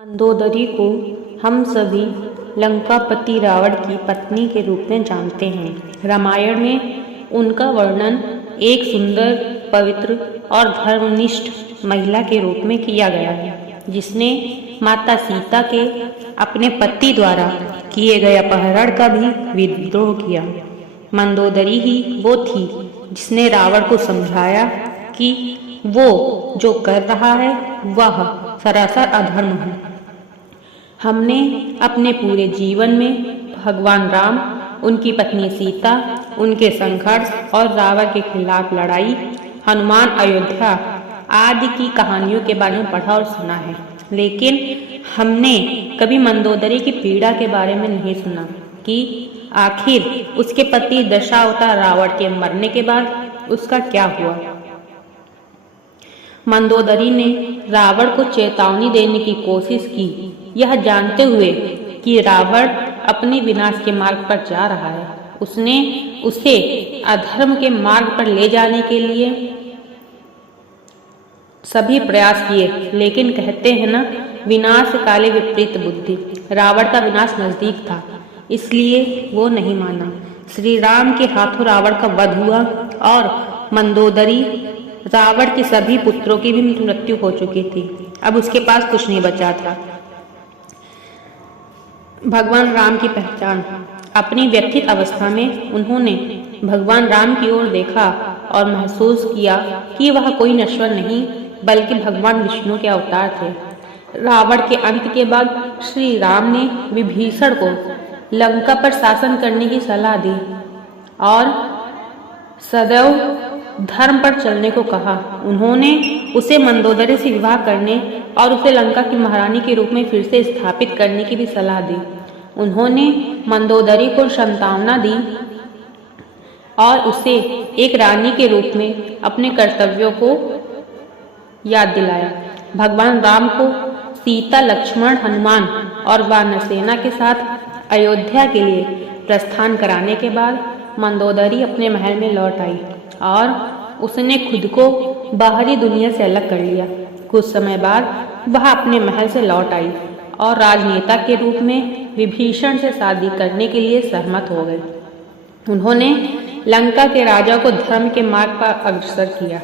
मंदोदरी को हम सभी लंकापति रावण की पत्नी के रूप में जानते हैं। रामायण में उनका वर्णन एक सुंदर, पवित्र और धर्मनिष्ठ महिला के रूप में किया गया है, जिसने माता सीता के अपने पति द्वारा किए गए अपहरण का भी विद्रोह किया। मंदोदरी ही वो थी जिसने रावण को समझाया कि वो जो कर रहा है वह सरासर अधर्म है। हमने अपने पूरे जीवन में भगवान राम, उनकी पत्नी सीता, उनके संघर्ष और रावण के खिलाफ लड़ाई, हनुमान, अयोध्या आदि की कहानियों के बारे में पढ़ा और सुना है, लेकिन हमने कभी मंदोदरी की पीड़ा के बारे में नहीं सुना कि आखिर उसके पति दशावतार रावण के मरने के बाद उसका क्या हुआ। मंदोदरी ने रावण को चेतावनी देने की कोशिश की, यह जानते हुए कि रावण अपने विनाश के मार्ग पर जा रहा है। उसने उसे अधर्म के मार्ग पर ले जाने के लिए सभी प्रयास किए, लेकिन कहते हैं ना, विनाश काले विपरीत बुद्धि। रावण का विनाश नजदीक था, इसलिए वो नहीं माना। श्री राम के हाथों रावण का वध हुआ और मंदोदरी, रावण के सभी पुत्रों की भी मृत्यु हो चुकी थी। अब उसके पास कुछ नहीं बचा था। भगवान राम की पहचान। अपनी व्यथित अवस्था में उन्होंने भगवान राम की ओर देखा और महसूस किया कि वह कोई नश्वर नहीं बल्कि भगवान विष्णु के अवतार थे। रावण के अंत के बाद श्री राम ने विभीषण को लंका पर शासन करने की सलाह दी और सदैव धर्म पर चलने को कहा। उन्होंने उसे मंदोदरी से विवाह करने और उसे लंका की महारानी के रूप में फिर से स्थापित करने की भी सलाह दी। उन्होंने मंदोदरी को सांत्वना दी और उसे एक रानी के रूप में अपने कर्तव्यों को याद दिलाया। भगवान राम को सीता, लक्ष्मण, हनुमान और वानर सेना के साथ अयोध्या के लिए प्रस्थान कराने के बाद मंदोदरी अपने महल में लौट आई और उसने खुद को बाहरी दुनिया से अलग कर लिया। कुछ समय बाद वह अपने महल से लौट आई और राजनेता के रूप में विभीषण से शादी करने के लिए सहमत हो गए। उन्होंने लंका के राजा को धर्म के मार्ग पर अग्रसर किया।